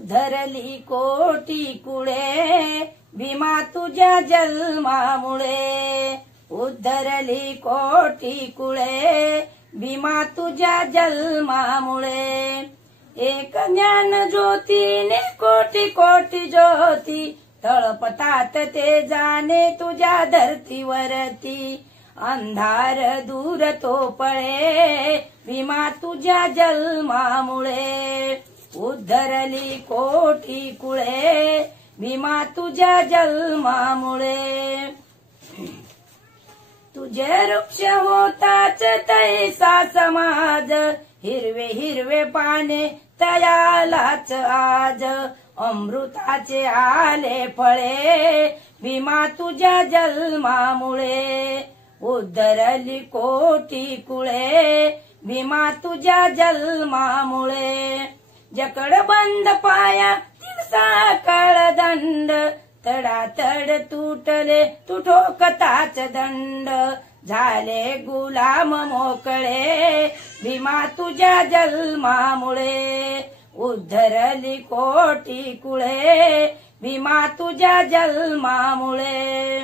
उद्धरली कोटी कुळे भीमा तुझ्या जन्मामुळे, उद्धरली कोटी कुळे भीमा तुझ्या जन्मामुळे। एक ज्ञान ज्योतीने कोटी कोटी ज्योती तळपतात ते जाणे तुझ्या धरतीवरती। अंधार दूर तो पळे भीमा तुझ्या जन्मामुळे, उद्धरली कोटी कुळे भीमा तुझ्या जन्मामुळे। तुझे वृक्ष होताच तैसा समाज, हिरवे हिरवे पाने तयालाच आज। अमृताचे आले फळे भीमा तुझ्या जन्मामुळे, उद्धरली कोटी कुळे भीमा तुझ्या जन्मामुळे। जकड बंद पाया तिरसा काळदंड, तडातड तुटले तू ठोकताच दंड। झाले गुलाम मोकळे भीमा तुझ्या जन्मामुळे, उद्धरली कोटी कुळे भीमा तुझ्या जन्मामुळे।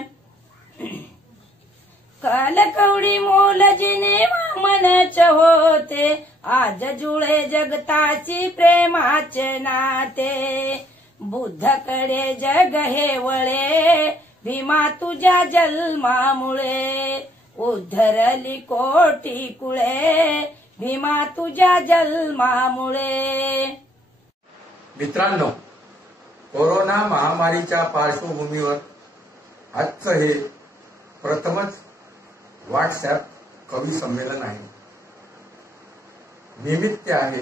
कालकवडी मोल जिने वामनच होते, आज जुळे जगताची प्रेमाचे नाते। बुद्धकडे जग हे वळे भीमा तुझ्या जन्मामुळे, उद्धरली कोटी कुळे भीमा तुझ्या जन्मामुळे। मित्रांनो, कोरोना महामारीच्या पार्श्वभूमीवर आजचं हे प्रथमच व्हॉट्सअप कवी संमेलन आहे। निमित्त आहे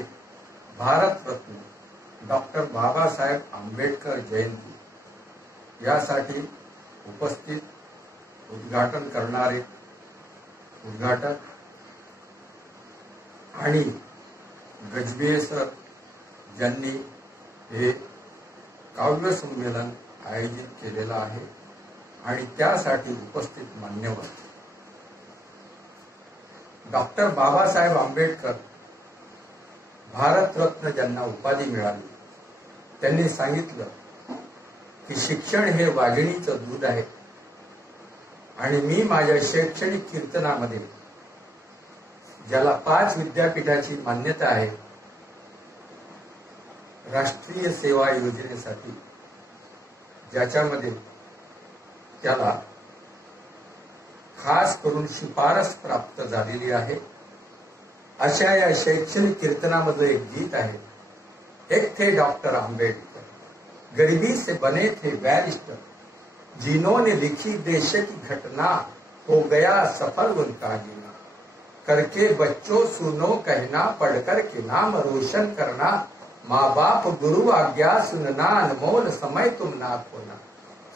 भारतरत्न डॉक्टर बाबासाहेब आंबेडकर जयंती। यासाठी उपस्थित उद्घाटन करणारे उद्घाटक आणि गजबे सर ज्यांनी हे काव्य संमेलन आयोजित केलेलं आहे आणि त्यासाठी उपस्थित मान्यवर डॉक्टर बाबासाहेब आंबेडकर भारतरत्न ज्यांना उपाधी मिळाली, त्यांनी सांगितलं की शिक्षण हे वाघिणीचं दूध आहे आणि मी माझ्या शैक्षणिक कीर्तनामध्ये ज्याला 5 विद्यापीठाची मान्यता आहे राष्ट्रीय सेवा योजनेसाठी, ज्याच्यामध्ये त्याला खास करून शिफारस प्राप्त झालेली आहे, अशा या शैक्षणिक कीर्तनामधलं एक गीत आहे। एक थे डॉक्टर आंबेडकर, गरीबी से बने थे बैरिस्टर, जिन्होंने लिखी देश की घटना, हो गया सफल उनका जीना। करके बच्चों सुनो कहना, पढ़कर के नाम रोशन करना, माँ बाप गुरु आज्ञा सुनना, अनमोल समय तुम ना खोना।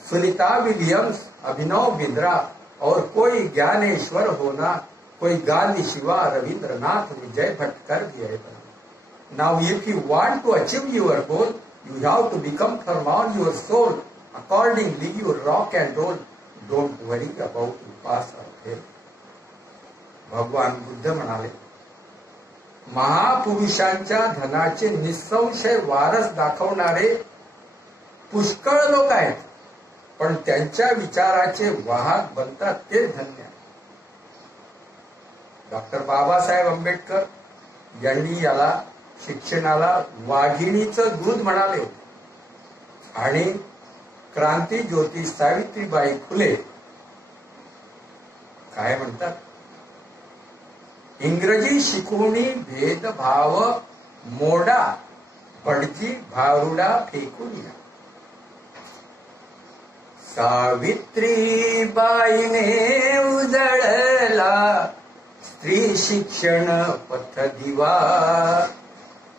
सुनीता विलियम्स, अभिनव बिंद्रा और कोई ज्ञानेश्वर होना, कोई गांधी शिवा रविंद्रनाथ विजय भट्ट कर दिए बना। Now if you want to achieve your goal, you have to become firm on your soul. Accordingly, you rock and roll. Don't worry about to pass or fail. भगवान बुद्ध म्हणाले, महापुरुषांच्या धनाचे निसंशय वारस दाखवणारे पुष्कळ लोक आहेत, पण त्यांच्या विचाराचे वाहक बनतात ते धन्य। डॉक्टर बाबासाहेब आंबेडकर यांनी याला शिक्षणाला वाघिणीचं दूध म्हणाले आणि क्रांती ज्योती सावित्रीबाई फुले काय म्हणतात, इंग्रजी शिकवणी भेदभाव मोडा, भटजी भारुडा फेकून या। सावित्रीबाईने उजळला स्त्री शिक्षण पथ दिवा,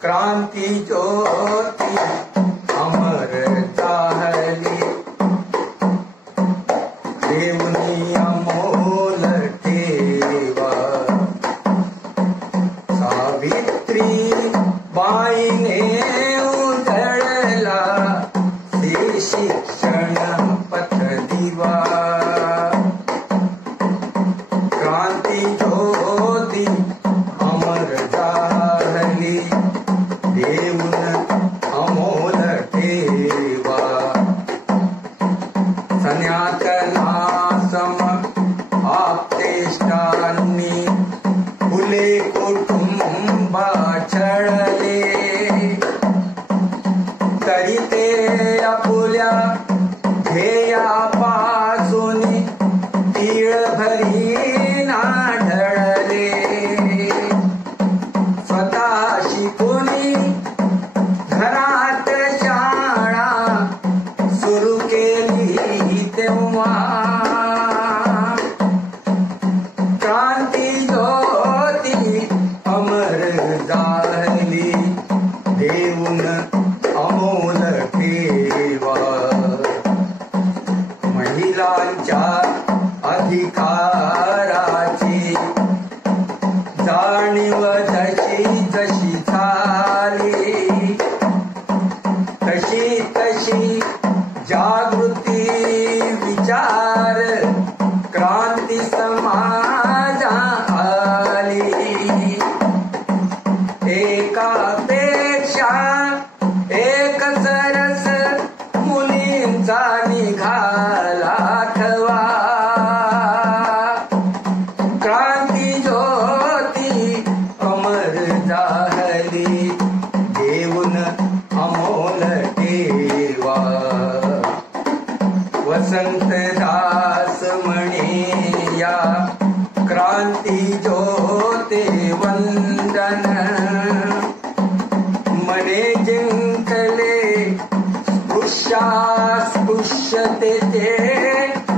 क्रांती ज्योती अमर जाहली, देवनी अमोल ठेवा। सावित्री बाईने उजळला स्त्री शिक्षण पथ दिवा, क्रांती ज्योती अमर जाहली, देऊन अमोल ध्येयापासून तीळ भरी ना ढळले, स्वतः शिकूनी घरात शाळा सुरू केली तेव्हा क्रांती ज्योती अमर जाहली देऊन अमोल ठेवा. महिलांच्या अधिकाराची जाणीव जशी जशी झाली तशी तशी जागृती विचार क्रांती समाजा आली. एकापेक्षा एक सरस मुलींचा निघाला थवा. क्रांती ज्योती अमर जाहली देऊन अमोल ठेवा. वसंत दास म्हणे या क्रांती ज्योते वंदन, मने जिंकले स्पृश्यतेचे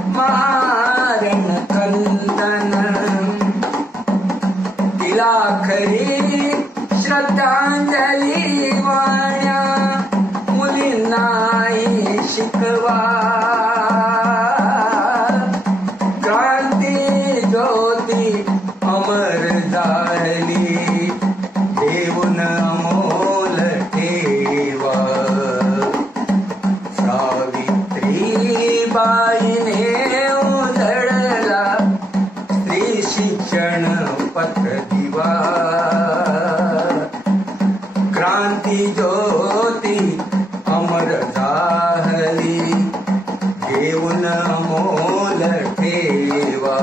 मारण कंदन. तिला खरी श्रद्धांजली वाण्या मुलींनाही शिकवा. क्रांती ज्योती अमर जाहली देऊन अमोल ठेवा. सावित्रीबाईने उधळला स्त्री शिक्षण पत्र दिवा. क्रांती ज्योती अमर जाहली देऊन अमोल ठेवा.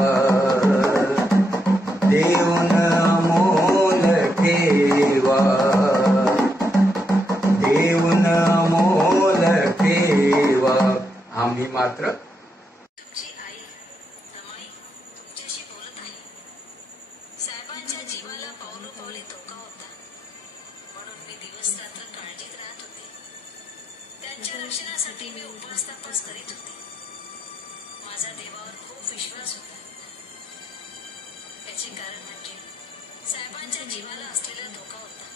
देऊन अमोल ठेवा. देऊन अमोल ठेवा. आम्ही मात्र तुमची आई रमाई तुमच्याशी बोलत आहे. साहेबांच्या जीवाला पावलोपावली धोका होता, म्हणून मी दिवस रात्र काळजीत राहत होते. त्यांच्या रक्षणासाठी मी उपवास तापास करीत होते. माझा देवावर खूप विश्वास होता. याचे कारण म्हणजे साहेबांच्या जीवाला असलेला धोका होता.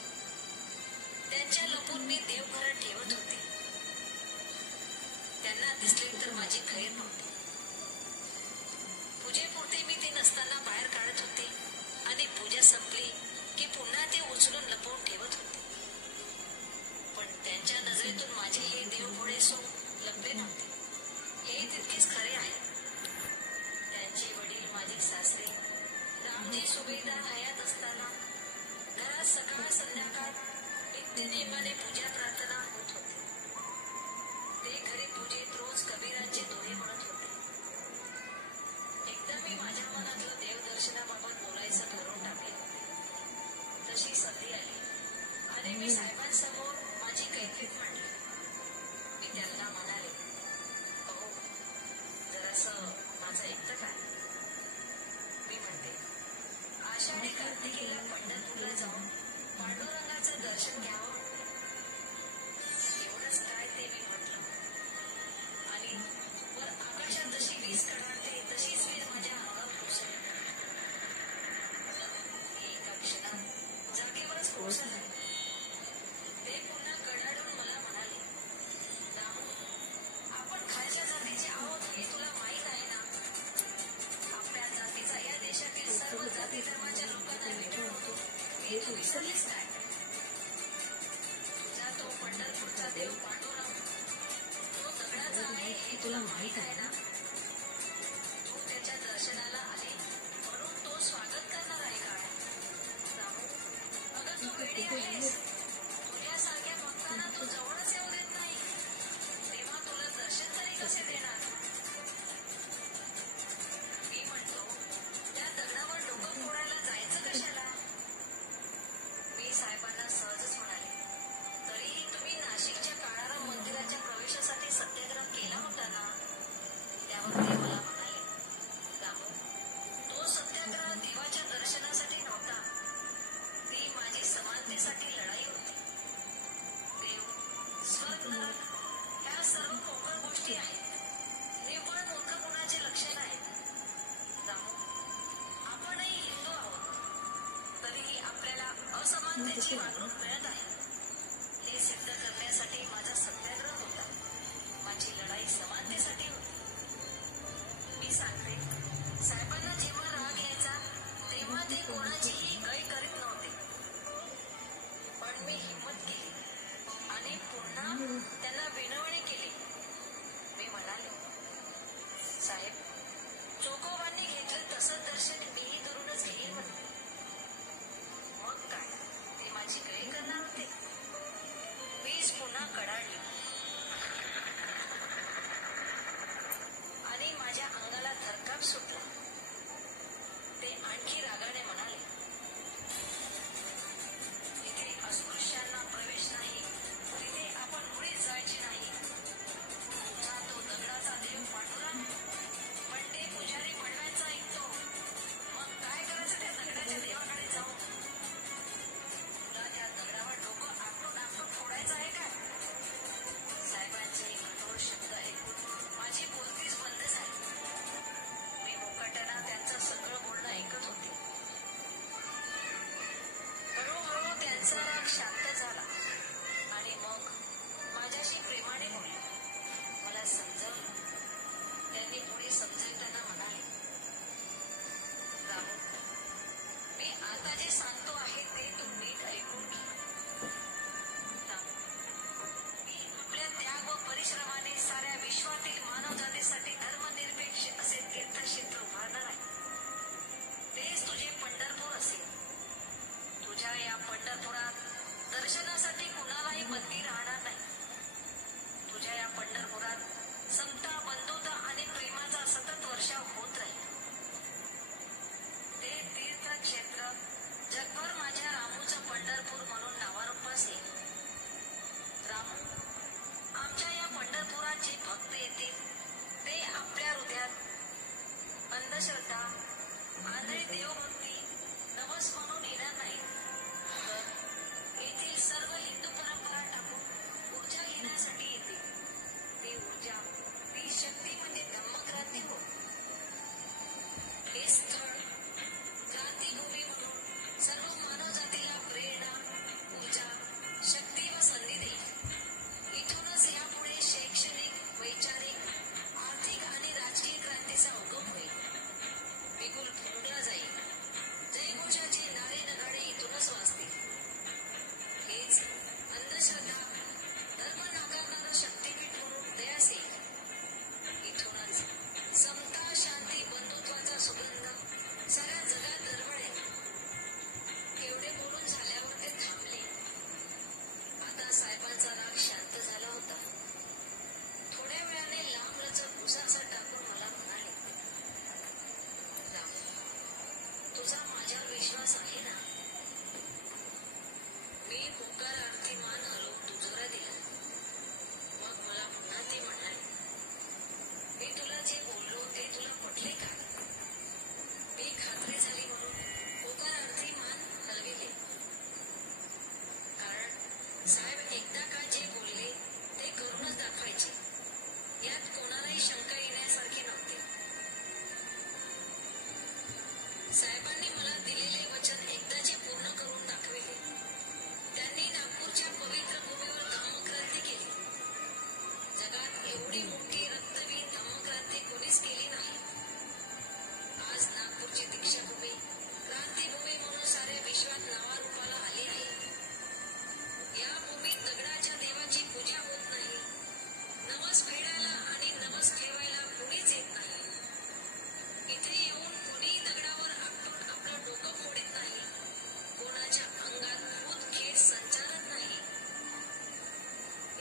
त्यांच्या लपून मी देवघरात ठेवत होते. त्यांना दिसले तर माझी खैर नव्हती. पूजेपुरते मी ते नसताना बाहेर काढत होते आणि पूजा संपली की पुन्हा ते उचलून लपवून ठेवत होते. पण त्यांच्या नजरेतून माझे हे देवभोळे सोंग लपले नव्हते, हे तितकेच खरे आहे. त्यांचे वडील माझे सासरे रामजी सुभेदार हयात असताना घरात सकाळ संध्याकाळ नित्यनेमाने पूजा प्रार्थना होत होती. ते घरी पूजेत रोज कबीरांचे दोहे म्हणत होते. एकदा मी माझ्या मनातलं देवदर्शनाबाबत बोलायचं ठरवून टाकले. तशी संधी आली आणि मी साहेबांसमोर माझी कैफियत मांडली. मी त्यांना म्हणाले, अहो जरासं माझं ऐकतं का? मी म्हणते, आषाढी कार्तिकीला पंढरपूरला जाऊन पांडुरंगाचं दर्शन घ्यावं. एवढंच काय ते मी म्हटलं आणि वर आकाशात जशी वीज कडाडते तशीच वीज माझ्या अंगावर कोसळली. एका क्षणात जागेवरच कोसळले. ते पुन्हा कडाडून मला म्हणाले, रामू आपण खालच्या जातीचे आहोत हे तुला माहीत आहे ना? आपल्या जातीचा या देशातील सर्व जाती धर्माच्या लोकांना विचार होतो हे तू विसरलीस काय? तुझा तो पंढरपूरचा देव पांडुरंग तो दगडाचा आहे हे तुला माहीत आहे ना? तू त्याच्या दर्शनाला आले म्हणून तो स्वागत करणार आहे काय? रामू अगं तू वेडी आहेस. तुझ्यासारख्या भक्तांना तू जवळच येऊ देत नाही, तेव्हा तुला दर्शन तरी कसे देणार? मी म्हणतो त्या दगडावर डोकं फोडायला जायचं कशाला? मी साहेबांना सहजच म्हणाले, तरीही तुम्ही नाशिकच्या काळाराम मंदिराच्या प्रवेशासाठी सत्याग्रह केला होता ना? समाजाची वागणूक मिळत आहे हे सिद्ध करण्यासाठी माझा सत्याग्रह होता. माझी लढाई समानतेसाठी होती. मी सांगते, साहेबांना जेव्हा राग यायचा तेव्हा ते कोणाचीही गय करीत नव्हते. पण मी हिंमत केली आणि पुन्हा त्यांना विनवणी केली. मी म्हणाले, साहेब, चोकोबांनी घेतलं तसं दर्शन मीही करूनच घेईल म्हणते. मग काय, ते माझी गय करणार होते. वीज पुन्हा कडाडली आणि माझ्या अंगाला थरकाप सुटला. ते आणखी रागाने म्हणाले, तिथे अस्पृश्यांना प्रवेश नाही, तिथे आपण मुळीच जायचे नाही. तुझा तो दगडाचा देव पांडुरंग पण ते पुजारी पडव्याचा ऐकतो. मग काय करायचं त्या दगडाच्या देवाकडे जाऊन? तुला त्या दगडावर डोकं आपटून आपटून फोडायचं आहे का? साहेबांचे कठोर शब्द ऐकून माझी बोलतीच बंद झाली. मी मुकाट्याने त्यांचं सगळं बोलणं ऐकत होते. हळूहळू त्यांचा राग शांत झाला आणि मग माझ्याशी प्रेमाने बोलले. मला समजवलं. त्यांनी पुढे समजवताना म्हणाले, रामू, मी आता जे सांगतो आहे ते तू नीट ऐकून घे. रामू, मी आपल्या त्याग व परिश्रमाने साऱ्या विश्वातील मानवजातीसाठी धर्मनिरपेक्ष असे तीर्थक्षेत्र उभारणार आहे. तेच तुझे पंढरपूर असेल. तुझ्या या पंढरपुरात दर्शनासाठी कुणालाही बंदी राहणार नाही. तुझ्या या पंढरपुरात समता, बंधुता आणि प्रेमाचा सतत वर्षाव होत राहील. ते तीर्थक्षेत्र जगभर माझ्या रामूचं पंढरपूर म्हणून नावारूपास येईल. रामू, आमच्या या पंढरपुरात जे भक्त येतील ते आपल्या हृदयात अंधश्रद्धा, आंधळी देवभक्ती, नवस म्हणून येणार नाही, तर येथील सर्व हिंदू परंपरा टाकून ऊर्जा घेण्यासाठी येतील. ती ऊर्जा, ती शक्ती म्हणजे धम्मक्रांती हो. हे स्थळ क्रांतीभूमी म्हणून सर्व मानवजातीला प्रेरणा, ऊर्जा, शक्ती व संधी देईल. इथूनच यापुढे शैक्षणिक, वैचारिक, आर्थिक आणि राजकीय क्रांतीचा उगम होईल. बिगुल फुंकला जाईल. जयघोषाचे नारे नगाडे इथूनच वाजतील. हेच अंधश्रद्धा, धर्म नाकारणारं शक्तीपीठ म्हणून उदयास येईल. इथूनच समता, शांती, बंधुत्वाचा सुगंध साऱ्या जगात दरवळेल. एवढे बोलून झाल्यावर ते थांबले. आता साहेबांचा राग शांत झाला होता. थोड्या वेळाने लांबलचक उसासा टाकून मला म्हणाले, राम, तुझा माझ्यावर विश्वास आहे ना? मी होकार आरती मान हलवून दुजोरा दिला. मग मला पुन्हा ते म्हणाले, मी तुला जे बोललो ते तुला पटले का? मी खात्री झाली म्हणून होकार आरती मान हलविले. कारण साहेब एकदा का जे बोलले ते करूनच दाखवायचे. यात कोणालाही शंका येण्यासारखी नव्हती. साहेबांनी मला दिलेले वचन एकदाचे पूर्ण करून दाखविले. त्यांनी नागपूरच्या पवित्र भूमीवर धम्मक्रांती केली. जगात एवढी मोठी रक्तवीर धम्मक्रांती कोणीच केली नाही. आज नागपूरची दीक्षाभूमी, क्रांतीभूमी म्हणून साऱ्या विश्वात नावारूपाला आली आहे. या भूमीत दगडाच्या देवाची पूजा होत नाही. नवस फेडायला आणि नवस ठेवायला कुणीच येत नाही. इथे येऊन कुणी दगडावर आपटून आपलं डोकं फोडत नाही. कोणाच्या अंगात भूत खेळ संचारत नाही.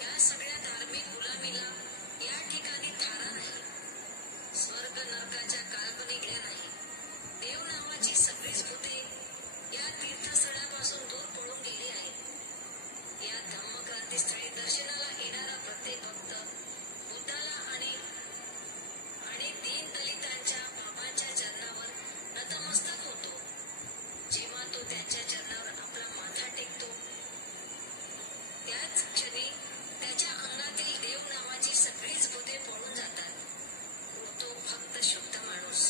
या सगळ्या धार्मिक गुलामीला या ठिकाणी थारा नाही. स्वर्ग नरकाच्या काल्पनिकल्या नाही. देव नावाची सगळीच भूते या तीर्थस्थळापासून दूर पळून गेली आहेत. या धम्मक्रांती स्थळी दर्शनाला येणारा प्रत्येक भक्त बुद्धाला आणि दीन दलितांच्या बाबांच्या चरणावर नतमस्तक होतो. जेव्हा तो त्यांच्या चरणावर आपला माथा टेकतो त्याच क्षणी त्याच्या अंगातील देव नावाची सगळीच भूते पळून जातात. उरतो फक्त शुद्ध माणूस,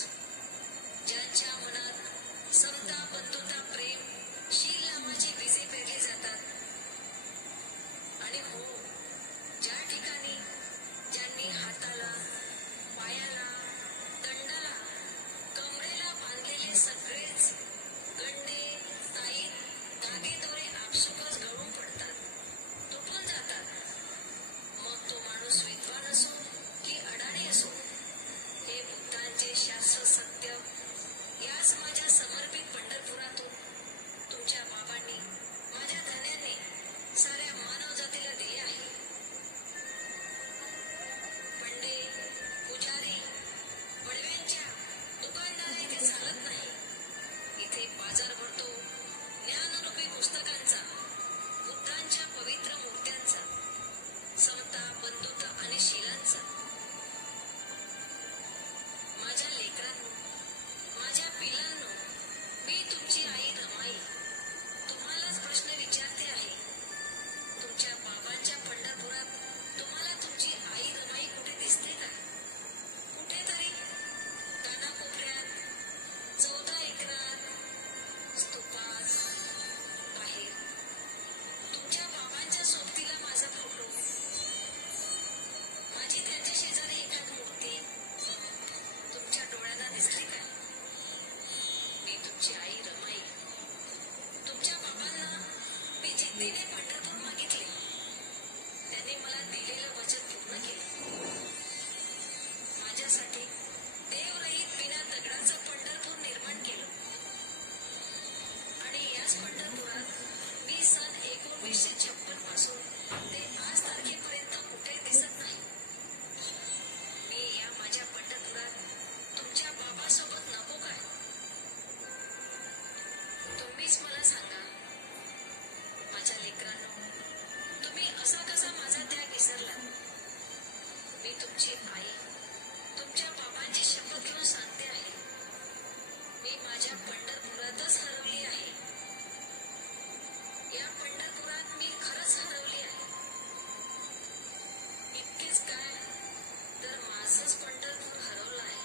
ज्यांच्या मनात समता, बंधुता, प्रेम, शील नावाची बीजे पेरली जातात. तुमची आई रमाई तुम्हालाच प्रश्न विचारते आहे. तुमच्या बाबांच्या पंढरपुरात तुम्हाला तुमची आई रमाई कुठे दिसते काय? कुठेतरी कानाकोपऱ्यात, 14 एकरात, स्तूपात, बाहेर. तुमच्या बाबांच्या सोबतीला माझा फोटो, माझी त्यांच्या शेजारी एखाद मूर्ती तुमच्या डोळ्यांना दिसली काय? मी तुमची आई रमाई. तुमच्या बाबांना मी जिद्दीने पंढरपूर मागितले. त्यांनी मला दिलेलं वचन पूर्ण केलं. माझ्यासाठी देवरहित बिना दगडाचं पंढरपूर निर्माण केलं. आणि याच पंढरपुरात मी सन 1956 पासून ते आज तारखेपर्यंत कुठे दिसत नाही. मी या माझ्या पंढरपुरात तुमच्या बाबासोबत नको काय? तुम्हीच मला सांगा माझ्या लेकरांनो, तुम्ही असा कसा माझा त्याग विसरला? मी तुमची आई, तुमच्या बाबांची शपथ घेऊन सांगते आहे, मी माझ्या पंढरपुरातच हरवली आहे. या पंढरपुरात मी खरंच हरवली आहे. इतकेच काय, तर माझंच पंढरपूर हरवलं आहे.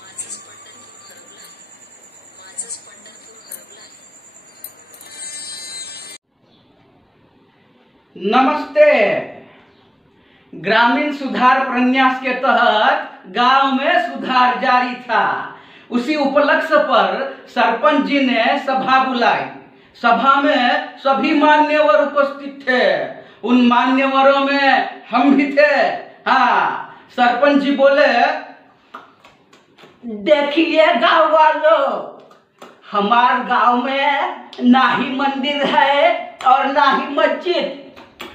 माझंच पंढरपूर हरवलं आहे. माझंच पंढरपूर हरवलं आहे. नमस्ते। ग्रामीण सुधार प्रन्यास के तहत गांव में सुधार जारी था। उसी उपलक्ष्य पर सरपंच जी ने सभा बुलाई। सभा में सभी मान्यवर उपस्थित थे। उन मान्यवरों में हम भी थे। हाँ, सरपंच जी बोले, देखिए गांव वालों, हमारे गांव में ना ही मंदिर है और ना ही मस्जिद,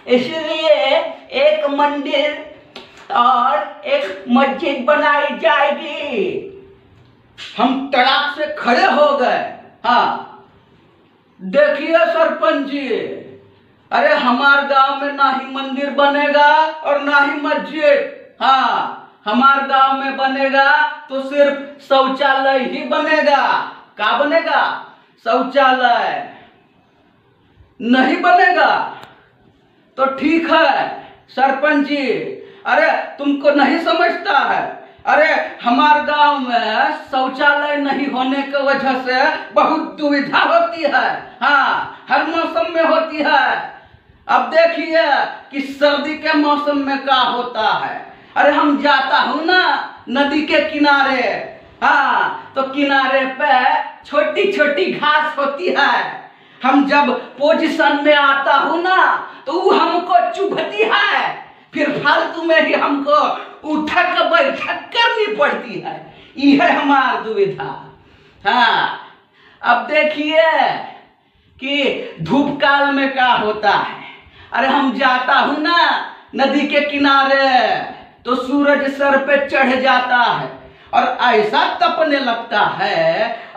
इसलिए एक मंदिर और एक मस्जिद बनाई जाएगी। हम तड़ाक से खड़े हो गए। हाँ, देखिए सरपंच जी, अरे हमारे गांव में ना ही मंदिर बनेगा और ना ही मस्जिद। हाँ, हमारे गांव में बनेगा तो सिर्फ शौचालय ही बनेगा। क्या बनेगा? शौचालय। नहीं बनेगा तो ठीक है सरपंच जी, अरे तुमको नहीं समझता है। अरे हमारे गांव में शौचालय नहीं होने की वजह से बहुत दुविधा होती है। हाँ, हर मौसम में होती है। अब देखिए कि सर्दी के मौसम में क्या होता है। अरे हम जाता हूँ ना नदी के किनारे, हाँ, तो किनारे पे छोटी छोटी घास होती है। हम जब पोजीशन में आता हूँ ना तो वो हमको चुभती है, फिर फालतू में ही हमको उठक बैठक करनी पड़ती है। यह हमारी दुविधा। हाँ, अब देखिए कि धूप काल में क्या होता है। अरे हम जाता हूँ ना नदी के किनारे तो सूरज सर पे चढ़ जाता है और ऐसा तपने लगता है,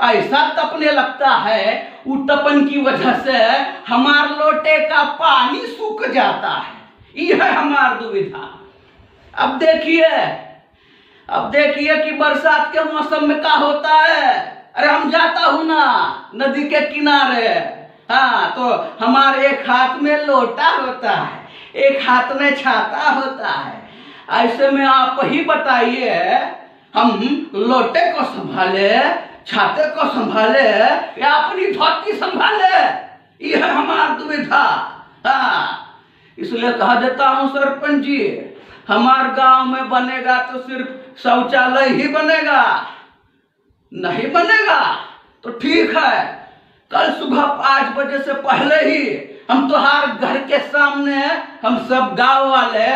ऐसा तपने लगता है, उतपन की वजह से हमार लोटे का पानी सूख जाता है। यह है हमार दुविधा। अब देखिए कि बरसात के मौसम में क्या होता है। अरे हम जाता हूँ ना नदी के किनारे, हाँ, तो हमारे एक हाथ में लोटा होता है, एक हाथ में छाता होता है। ऐसे में आप ही बताइए, हम लोटे को संभाले, छाते को संभाले या अपनी धोती संभाले? यह हमारी दुविधा। हाँ, इसलिए कह देता हूँ सरपंच जी, हमारे गांव में बनेगा तो सिर्फ शौचालय ही बनेगा। नहीं बनेगा तो ठीक है, कल सुबह 5 बजे से पहले ही हम तुम्हारे घर के सामने हम सब गांव वाले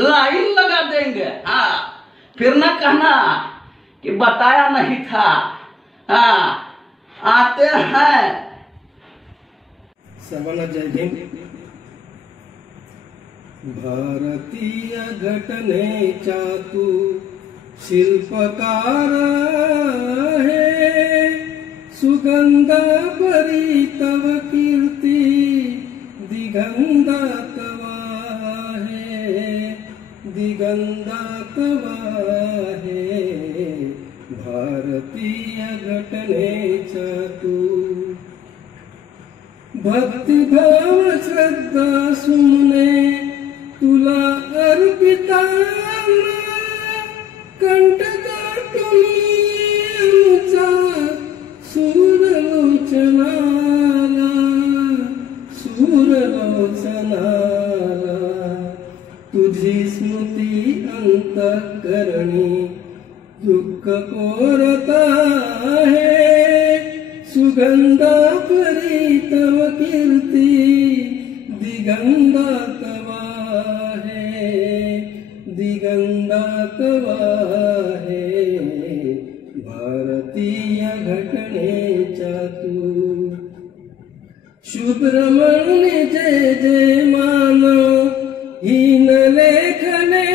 लाइन लगा देंगे। हाँ, फिर न कहना कि बताया नहीं था। हाँ, आते हैं। सर्वांना जय भीम। भारतीय घटनेचा तू शिल्पकार है, सुगंध भरी तव कीर्ती दिगंधात वाहे, दिगंधात वाहे। भारतीय घटनेचा तू भक्तिभाव श्रद्धा सुमने तुला अर्पिता कंठ दाटुनी आमचा सूरलोचनाला तुझी स्मृती अंतःकरणी दुःख कोरत आहे सुगंधा परी तव कीर्ती दिगंधात वाहे दिगंधात वाहे भारतीय घटनेच्या तू शुभ्र म्हणून जे जे मानव हीन लेखलेले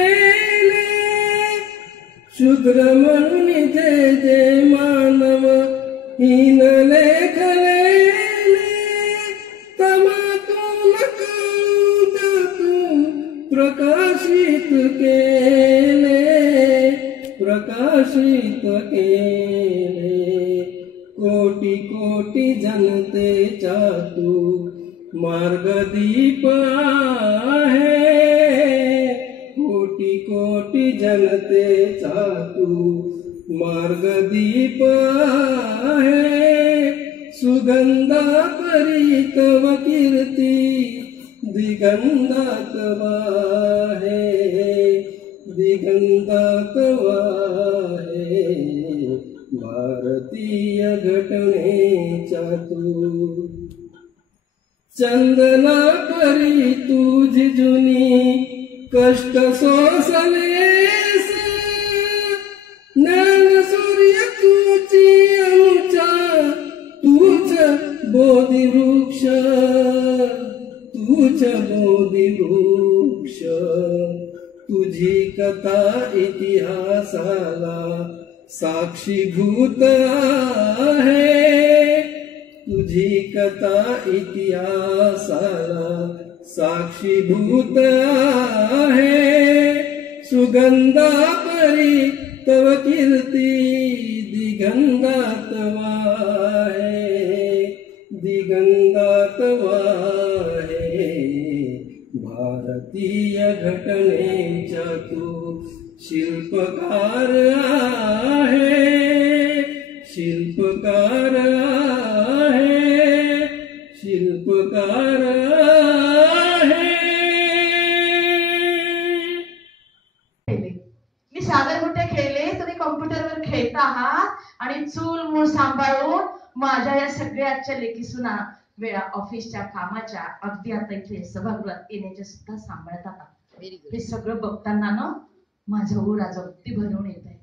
शुभ्र म्हणून जे जे मानव हीन लेखलेले तमातून त्यातून प्रकाशित केले कोटी कोटी जनतेच्या तू मार्गदीप आहे कोटी कोटी जनतेचा तू मार्गदीप आहे सुगंधा परी तव कीर्ती दिगंधात वाहे दिगंधात वाहे भारतीय घटनेच्या तू चंदना परी तुझी जुनी कष्ट सोसलेस ज्ञान सूर्य तुझी आमच्या तूच बोधिवृक्ष तुझी कथा इतिहासाला साक्षीभूत आहे तुझी कथा इतिहासाला साक्षीभूत आहे सुगंधा परी तव कीर्ती दिगंधात वाहे दिगंधात वाहे भारतीय घटनेच्या तू शिल्पकार आहे शिल्पकार आहे शिल्पकार आहे मी सागरगोटे खेळले तुम्ही कॉम्प्युटरवर खेळता आहात आणि चूल मूळ सांभाळून माझ्या या सगळ्या आजच्या लेखीसुना वेळा ऑफिसच्या कामाच्या अगदी आता इथे सभागृहात येण्याच्या सुद्धा सांभाळत आहात हे सगळं बघताना ना माझं ओढ आज अगदी भरून येत आहे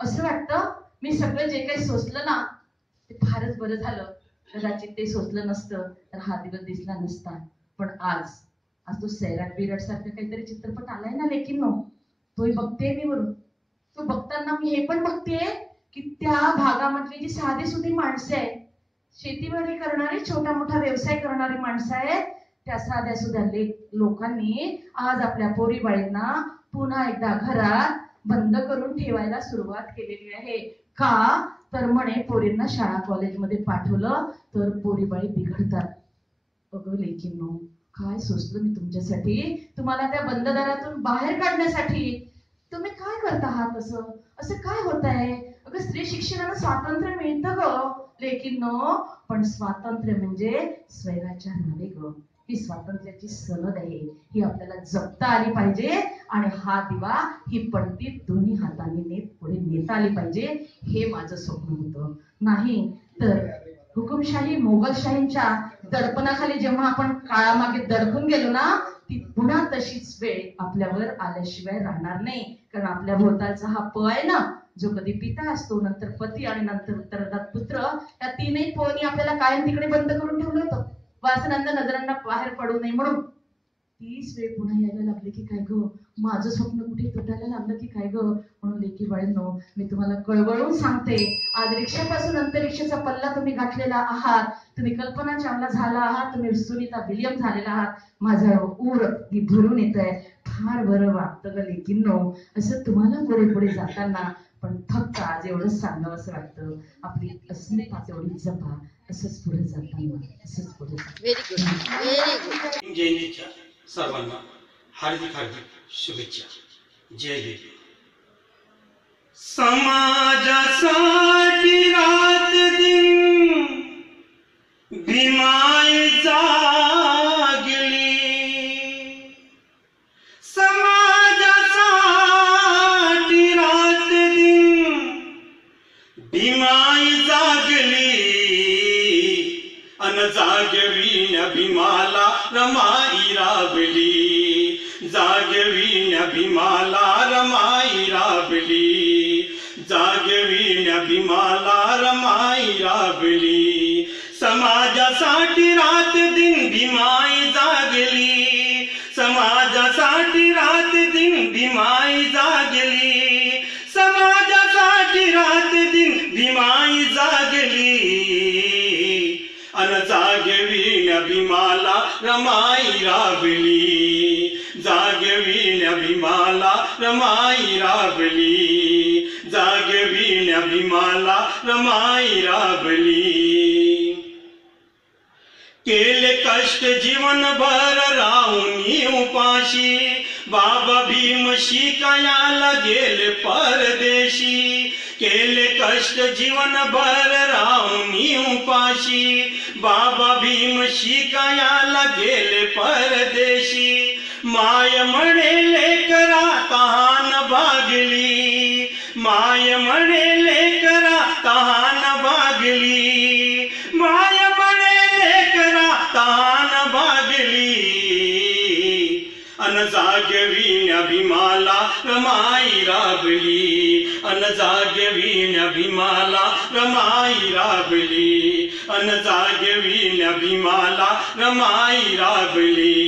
असं वाटतं मी सगळं जे काही सोचलं ना ते फारच बरं झालं कदाचित ते सोचलं नसतं तर हा दिवस दिसला नसता पण आज तो सैराट बिराट सारखं काहीतरी चित्रपट आलाय ना लेकिन तोही बघते मी वरून तो बघताना मी हे पण बघतेय की त्या भागामधली जी साधी सुधी माणसं आहेत शेतीवाडी करणारी छोटा मोठा व्यवसाय करणारी माणसं आहेत त्या साध्या सुध्या लोकांनी आज आपल्या पोरीबाळींना पुन्हा एकदा घरात बंद करून ठेवायला सुरुवात केलेली आहे का तर म्हणे पोरींना शाळा कॉलेजमध्ये पाठवलं तर पोरीबाळी बिघडतात अगं लेकींनो काय सोचलं मी तुमच्यासाठी तुम्हाला त्या बंददारातून बाहेर काढण्यासाठी तुम्ही काय करता आहात असं काय होत आहे अगं स्त्री शिक्षणाला स्वातंत्र्य मिळतं ग लेकींनो पण स्वातंत्र्य म्हणजे स्वैराचार नव्हे ग ही स्वातंत्र्याची सनद आहे ही आपल्याला जपता आली पाहिजे आणि हा दिवा ही पणती दोन्ही हाताने पुढे नेता आली पाहिजे हे माझं स्वप्न होतं नाही तर हुकुमशाही मोगलशाहींच्या दडपणाखाली जेव्हा आपण काळामागे दडपून गेलो ना ती पुन्हा तशीच वेळ आपल्यावर आल्याशिवाय राहणार नाही कारण आपल्या भोवतालचा हा प आहे ना जो कधी पिता असतो नंतर पती आणि नंतर उत्तरार्धात पुत्र या तीनही पोनी आपल्याला कायम तिकडे बंद करून ठेवलं होतं वासनांना नजरांना बाहेर पडू नये म्हणून तीच वेळ पुन्हा यायला लागली की काय ग माझं स्वप्न कुठे तुटायला लागलं की काय ग म्हणून लेकी बाळींनो मी तुम्हाला कळवळून सांगते आज रिक्षापासून अंतरिक्षाचा पल्ला तुम्ही गाठलेला आहात तुम्ही कल्पना चावला झाला आहात तुम्ही सुनीता विलियम झालेला आहात माझा ऊर ती भरून येत आहे फार बरं वाटतं ग लेकींनो असं तुम्हाला पुढे पुढे जाताना पण फक्त आज एवढंच सांगावं असं वाटतं, आपली अस्मिता तेवढी जपा, असंच पुढे जाताना, असंच पुढे जाताना. जयंतीच्या सर्वांना हार्दिक हार्दिक शुभेच्छा. जय देव. समाजासाठी रात दिन भीमाई जागली, समाजासाठी रात दिन भीमाई जागली, अन जागवीन भीमाला रमाई राबली, जागवीन भीमाला रमाई राबली, जागवीन भीमाला रमाई राबली. समाजासाठी रात दिन भीमाई जागली, समाजासाठी रात दिन भीमाई जागली, समाजासाठी रात दिन भीमाई जागली, अन जागवीन भीमाला रमाई राबली, जागवीन भीमाला रमाई राबली, जागवीन भीमाला रमाई राबली. केले कष्ट जीवनभर राहुनी उपाशी, बाबा भीम शिकायला गेले परदेशी, केले कष्ट जीवनभर राहुनी उपाशी, बाबा भीम शिकायला गेले परदेशी. माय म्हणे लेकरा तहान भागली, माय म्हणे लेकरा तहान भागली, माय म्हणे लेकरा तहान भागली, अन जागवीन भीमाला रमाई राबली, अन जागवीन भीमाला रमाई राबली, अन जागवीन भीमाला रमाई राबली.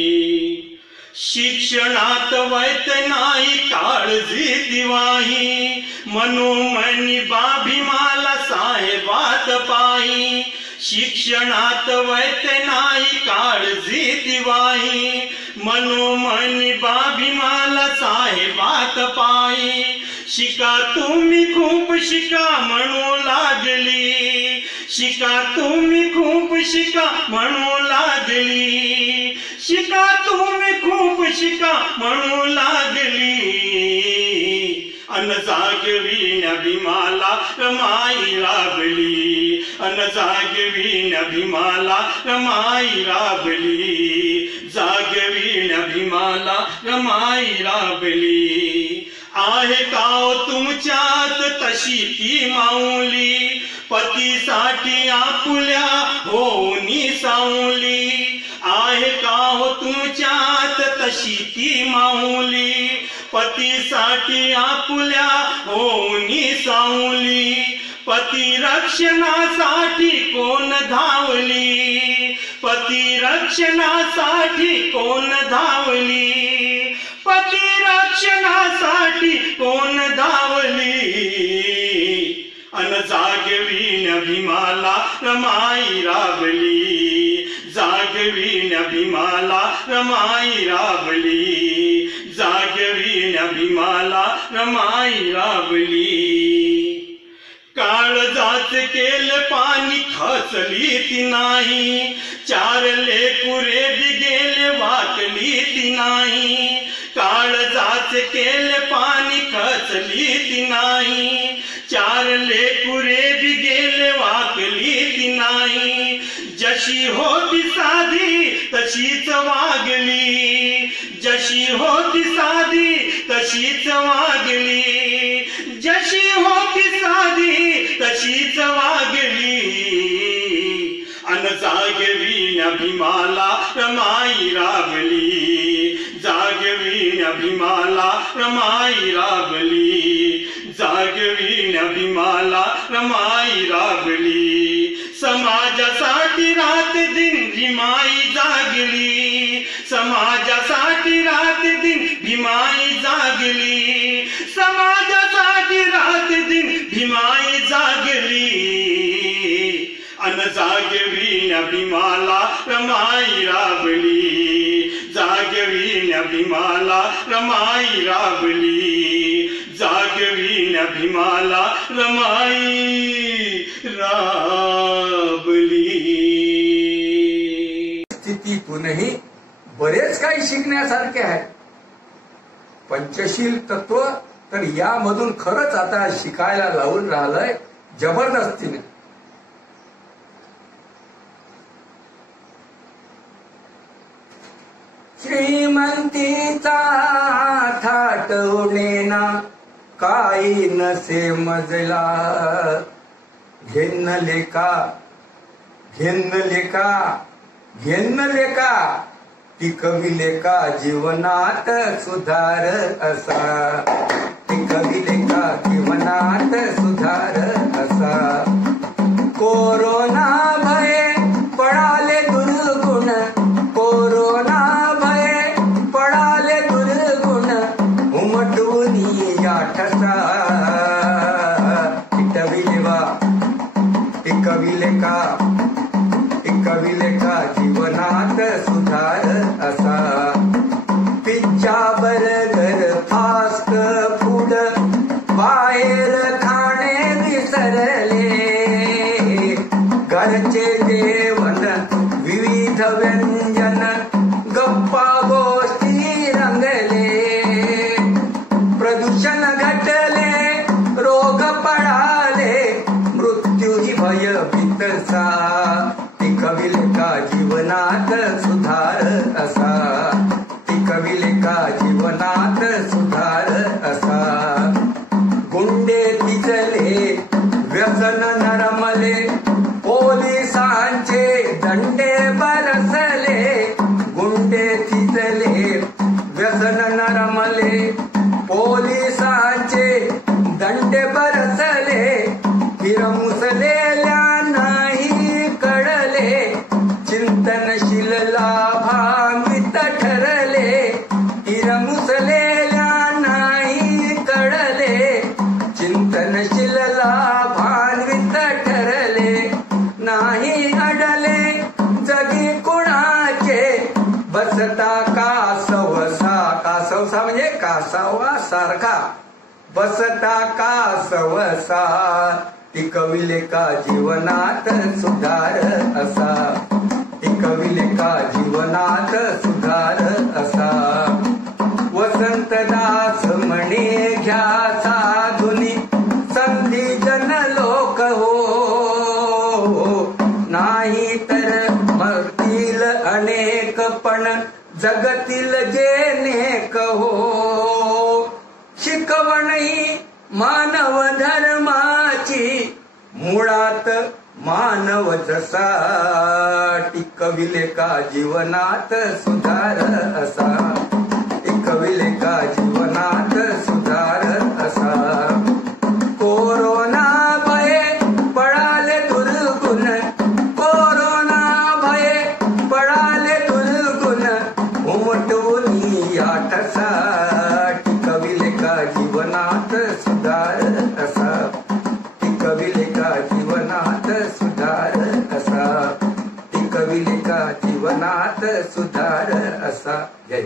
शिक्षणात वैत नाही काळजी दिवाही, मनोमनी भीमाला साहेबात पाही, शिक्षणात वैत नाही काळजी दिवाही, मनोमनी भीमाला साहेबात पाही. शिका तुम्ही खूप शिका म्हणू लागली, शिका तुम्ही खूप शिका म्हणू लागली, शिका तुम्ही खूप शिका म्हणू लागली, अन जागवीन भीमाला रमाई राबली, अन जागवीन भीमाला रमाई राबली, जागवीन भीमाला रमाई राबली. आहे काव तुमच्यात तशी ती माऊली, पतीसाठी आपुल्या होऊनी सावली, आहे काव तुमच्यात तशी ती माऊली, पतीसाठी आपुल्या होऊनी सावली. पती रक्षणासाठी कोण धावली, पती रक्षणासाठी कोण धावली, पती रक्षणासाठी कोण धावली, अन जागवीन भीमाला रमाई राबली, जागवीन भीमाला रमाई राबली, जागवीन भीमाला रमाई राबली. काळजात केलं पाणी खचली ती नाही, चार लेकुरे बी गेले वाकली ती नाही, काळजात केलं पाणी खचली ती नाही, चार लेकुरे बी गेले वाकली ती नाही. जशी होती साधी तशीच वागली, जशी होती साधी तशीच वागली, जशी होती साधी तशीच वागली, अन जागवीन भीमाला रमाई राबली, जागवीन भीमाला रमाई राबली, जागवीन भीमाला रमाई राबली. समाजासाठी रात दिन भीमाई जागली, समाजासाठी रात दिन भीमाई जागली, समाजासाठी रात दिन भीमाई जागली, अन जागवीन भीमाला रमाई राबली, जागवीन भीमाला रमाई राबली, जागवीन आपल्या भीमाला रमाई राबली. स्थितीतूनही बरेच काही शिकण्यासारखे आहे. पंचशील तत्व तर यामधून खरंच आता शिकायला लावून राहिलंय जबरदस्तीने. श्रीमंतीचा थाट उडेना काही नसे मजला. घेन्न लेका टिकविले का जीवनात सुधार असा. टिकविले का जीवनात सुधार असा. कोरोना भय पळाले दुर्गुण. कोरोना भय पळाले दुर्गुण. उमटून या ठसा. टिकविले का जीवनात सुधार असा. पिझ्झा बर्गर फास्ट फूड बाहेर खाणे विसरले. घरचे जेवण विविध व्यंजन गप्पा गोष्टी रंगले. प्रदूषण घटले रोग पळाले मृत्यूही भयभीतसा. टिकविले का जीवनात सुधार असा. टिकविले का जीवनात सुधार असा. गुंडे तिजले व्यसन नरमले. पोलिसांचे दंडे बरसले. गुंडे तिजले व्यसन नरमले. पोलिसांचे दंडे बरसले. हिरमुसलेल्या नाही कळले. चिंतनशील लाभान्वित ठरले. हिरमुसलेल्या नाही कळले. चिंतनशील लाभान्वित ठरले. नाही अडले जगी कुणाचे. बसता कासवसा. कासवसा म्हणजे कासावा सारखा. बसता कासवसा. टिकविले का जीवनात सुधार असा. टिकविले का जीवनात सुधार असा. वसंतदास म्हणे घ्या साधुनी संधी जन लोक हो. नाही तर मरतील अनेक पण जगतील जे नेक हो. शिकवणी मानव धर्माची मुळात मानव जसा. टिकविले का जीवनात सुधार असा. टिकविले का जीवनात सुधार असा. कोरोना भय पळाले दुर्गुण. कोरोना भय पळाले दुर्गुण. उमटून या ठसा. टिकविले का जीवनात सुधार असा. टिकविले का जीवनात सुधार असा. टिकविले का जीवनात सुधार असा. जय